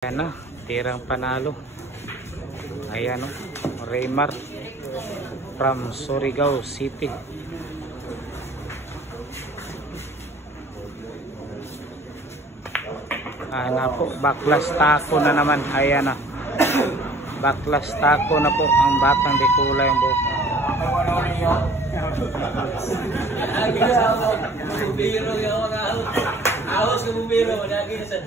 Ayan na, tirang panalo. Ayan o, Raymar from Surigao City. Ayan po, backlash taco na naman. Ayan na, backlash taco na po ang batang di kulay ang buhok. Awas ke bumbiro, lagi na sad.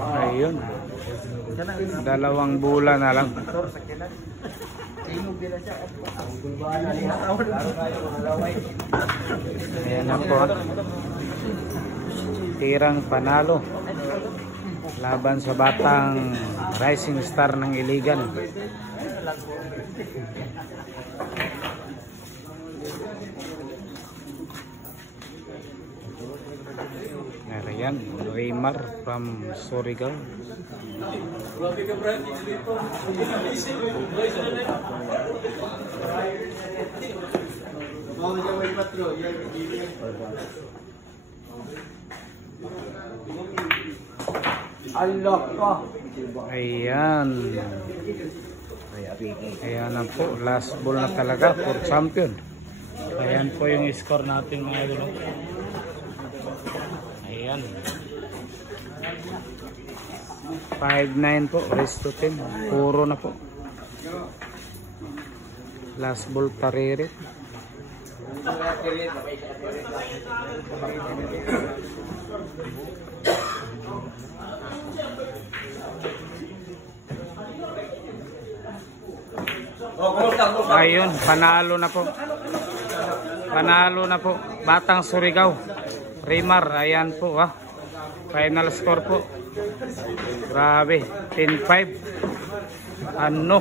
Ayun, dalawang bulan na lang. Ayan na po, tirang panalo laban sa batang rising star ng Iligan. Ayan, Raymar from Surigao. Ayan. Ayan na po, last ball na talaga for champion. Ayan po yung score natin mga idol. Ayan, 5-9 po, rest to 10. Puro na po. Last ball Tarere. Ayun, panalo na po. Panalo na po. Batang Surigao, Raymar. Ayan po ha. Final score po. Grabe, 10-5. Ano?